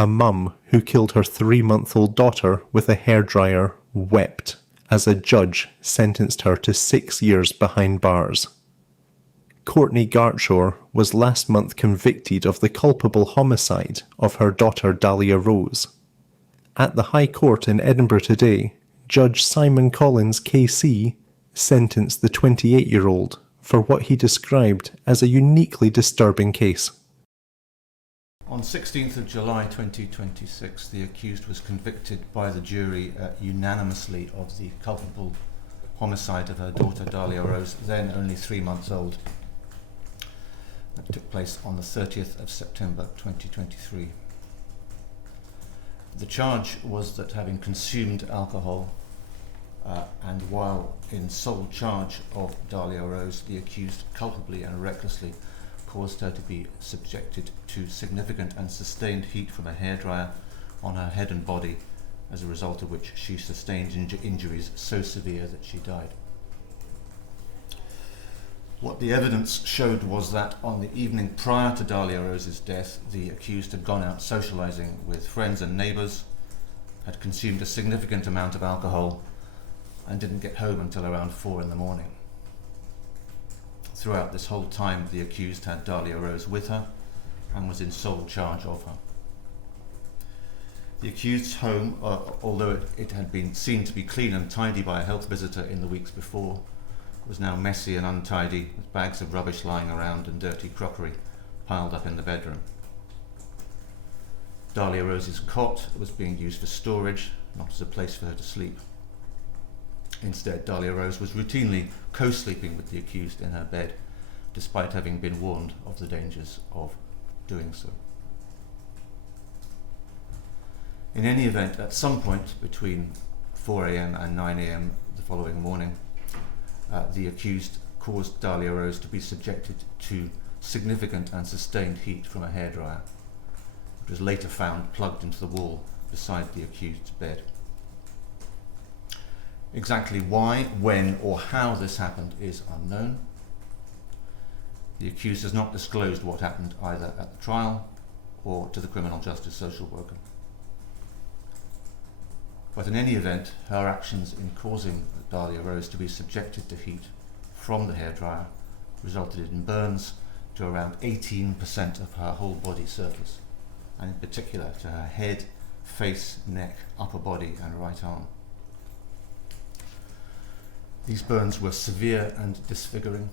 A mum who killed her 3-month-old daughter with a hairdryer wept as a judge sentenced her to 6 years behind bars. Courtney Gartshore was last month convicted of the culpable homicide of her daughter Dahlia-Rose. At the High Court in Edinburgh today, Judge Simon Collins KC sentenced the 28-year-old for what he described as a uniquely disturbing case. On 16th of July 2026, the accused was convicted by the jury unanimously of the culpable homicide of her daughter Dahlia-Rose, then only 3 months old. That took place on the 30th of September 2023. The charge was that having consumed alcohol and while in sole charge of Dahlia-Rose, the accused culpably and recklessly caused her to be subjected to significant and sustained heat from a hairdryer on her head and body, as a result of which she sustained injuries so severe that she died. What the evidence showed was that on the evening prior to Dahlia-Rose's death, the accused had gone out socialising with friends and neighbours, had consumed a significant amount of alcohol, and didn't get home until around 4 in the morning. Throughout this whole time, the accused had Dahlia-Rose with her and was in sole charge of her. The accused's home, although it had been seen to be clean and tidy by a health visitor in the weeks before, was now messy and untidy, with bags of rubbish lying around and dirty crockery piled up in the bedroom. Dahlia-Rose's cot was being used for storage, not as a place for her to sleep. Instead, Dahlia-Rose was routinely co-sleeping with the accused in her bed, despite having been warned of the dangers of doing so. In any event, at some point between 4 a.m. and 9 a.m. the following morning, the accused caused Dahlia-Rose to be subjected to significant and sustained heat from a hairdryer, which was later found plugged into the wall beside the accused's bed. Exactly why, when, or how this happened is unknown. The accused has not disclosed what happened either at the trial or to the criminal justice social worker. But in any event, her actions in causing Dahlia-Rose to be subjected to heat from the hairdryer resulted in burns to around 18% of her whole body surface, and in particular to her head, face, neck, upper body and right arm. These burns were severe and disfiguring,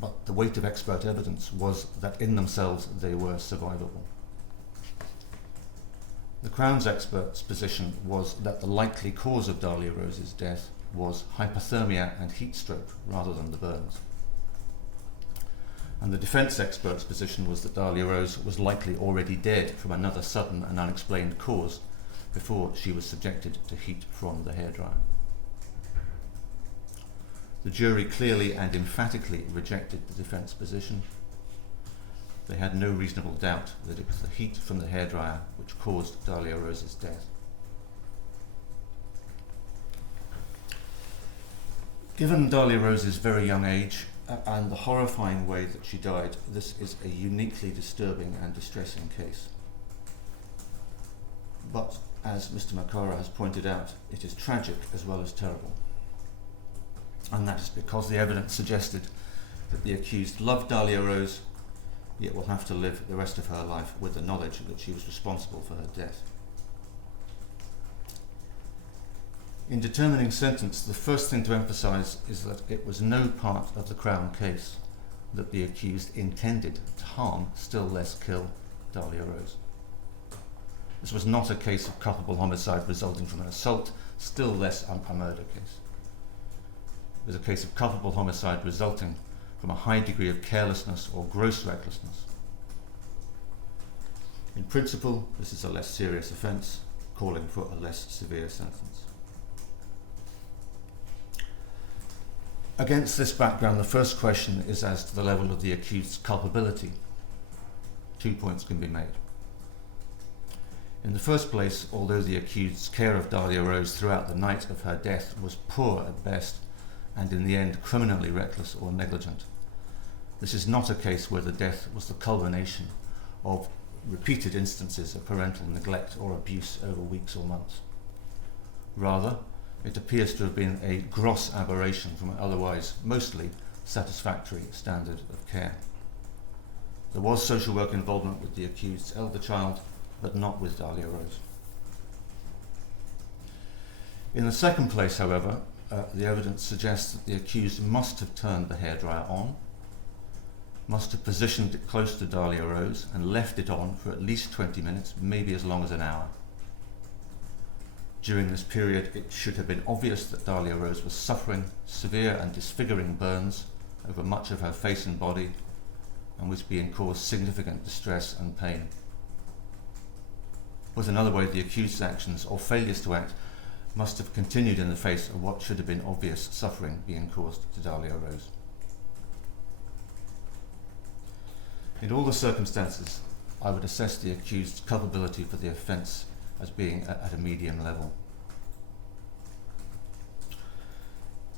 but the weight of expert evidence was that in themselves they were survivable. The Crown's expert's position was that the likely cause of Dahlia-Rose's death was hypothermia and heat stroke rather than the burns. And the defence expert's position was that Dahlia-Rose was likely already dead from another sudden and unexplained cause before she was subjected to heat from the hairdryer. The jury clearly and emphatically rejected the defence position. They had no reasonable doubt that it was the heat from the hairdryer which caused Dahlia-Rose's death. Given Dahlia-Rose's very young age and the horrifying way that she died, this is a uniquely disturbing and distressing case. But, as Mr. Makara has pointed out, it is tragic as well as terrible. And that is because the evidence suggested that the accused loved Dahlia-Rose, yet will have to live the rest of her life with the knowledge that she was responsible for her death. In determining sentence, the first thing to emphasise is that it was no part of the Crown case that the accused intended to harm, still less kill, Dahlia-Rose. This was not a case of culpable homicide resulting from an assault, still less a murder case. It was a case of culpable homicide resulting from a high degree of carelessness or gross recklessness. In principle, this is a less serious offence, calling for a less severe sentence. Against this background, the first question is as to the level of the accused's culpability. 2 points can be made. In the first place, although the accused's care of Dahlia-Rose throughout the night of her death was poor at best, and in the end criminally reckless or negligent, this is not a case where the death was the culmination of repeated instances of parental neglect or abuse over weeks or months. Rather, it appears to have been a gross aberration from an otherwise mostly satisfactory standard of care. There was social work involvement with the accused's elder child, but not with Dahlia-Rose. In the second place, however, the evidence suggests that the accused must have turned the hairdryer on, must have positioned it close to Dahlia-Rose and left it on for at least 20 minutes, maybe as long as an hour. During this period, it should have been obvious that Dahlia-Rose was suffering severe and disfiguring burns over much of her face and body, and was being caused significant distress and pain. Put another way, the accused's actions or failures to act must have continued in the face of what should have been obvious suffering being caused to Dahlia-Rose. In all the circumstances, I would assess the accused's culpability for the offence as being at a medium level.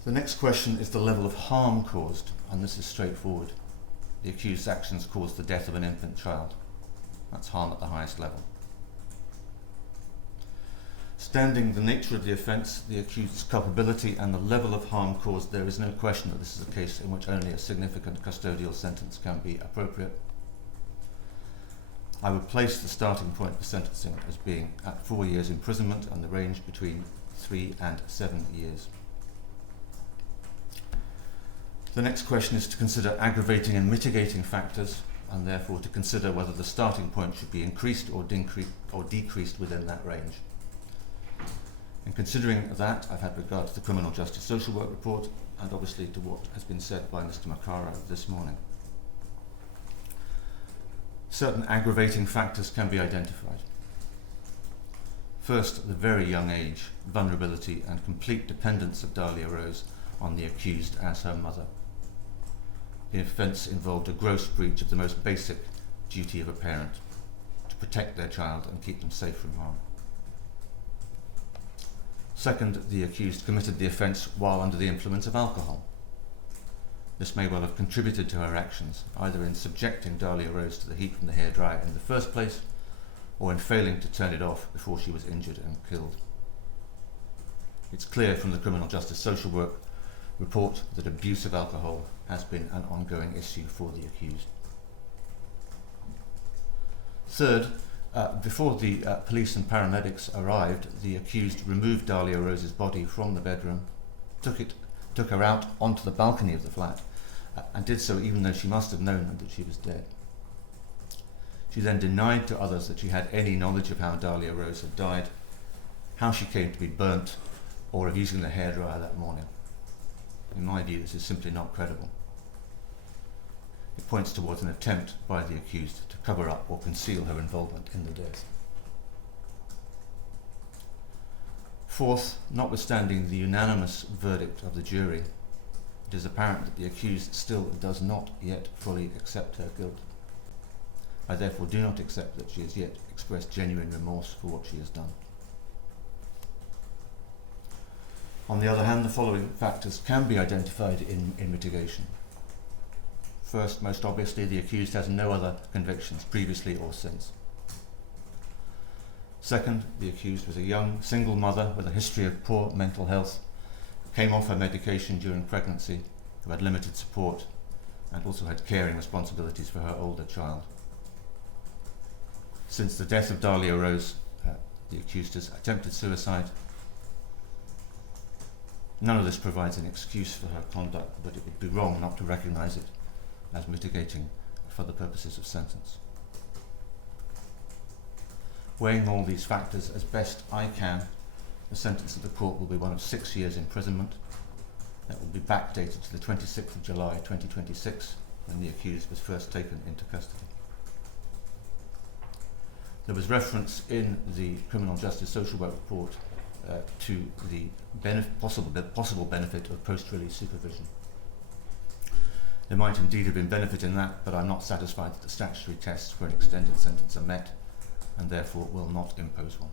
The next question is the level of harm caused, and this is straightforward. The accused's actions caused the death of an infant child. That's harm at the highest level. Standing the nature of the offence, the accused's culpability and the level of harm caused, there is no question that this is a case in which only a significant custodial sentence can be appropriate. I would place the starting point for sentencing as being at 4 years imprisonment and the range between 3 and 7 years. The next question is to consider aggravating and mitigating factors, and therefore to consider whether the starting point should be increased or decreased within that range. In considering that, I've had regard to the Criminal Justice Social Work Report and obviously to what has been said by Mr. Macara this morning. Certain aggravating factors can be identified. First, the very young age, vulnerability and complete dependence of Dahlia-Rose on the accused as her mother. The offence involved a gross breach of the most basic duty of a parent, to protect their child and keep them safe from harm. Second, the accused committed the offence while under the influence of alcohol. This may well have contributed to her actions, either in subjecting Dahlia-Rose to the heat from the hairdryer in the first place, or in failing to turn it off before she was injured and killed. It's clear from the Criminal Justice Social Work Report that abuse of alcohol has been an ongoing issue for the accused. Third, before the police and paramedics arrived, the accused removed Dahlia-Rose's body from the bedroom, took her out onto the balcony of the flat, and did so even though she must have known that she was dead. She then denied to others that she had any knowledge of how Dahlia-Rose had died, how she came to be burnt, or of using the hairdryer that morning. In my view, this is simply not credible. It points towards an attempt by the accused to cover up or conceal her involvement in the death. Fourth, notwithstanding the unanimous verdict of the jury, it is apparent that the accused still does not yet fully accept her guilt. I therefore do not accept that she has yet expressed genuine remorse for what she has done. On the other hand, the following factors can be identified in mitigation. First, most obviously, the accused has no other convictions, previously or since. Second, the accused was a young, single mother with a history of poor mental health, who came off her medication during pregnancy, who had limited support, and also had caring responsibilities for her older child. Since the death of Dahlia-Rose, the accused has attempted suicide. None of this provides an excuse for her conduct, but it would be wrong not to recognise it as mitigating for the purposes of sentence. Weighing all these factors as best I can, the sentence of the court will be one of 6 years imprisonment. That will be backdated to the 26th of July 2026, when the accused was first taken into custody. There was reference in the Criminal Justice Social Work Report to the possible benefit of post-release supervision. There might indeed have been benefit in that, but I'm not satisfied that the statutory tests for an extended sentence are met, and therefore will not impose one.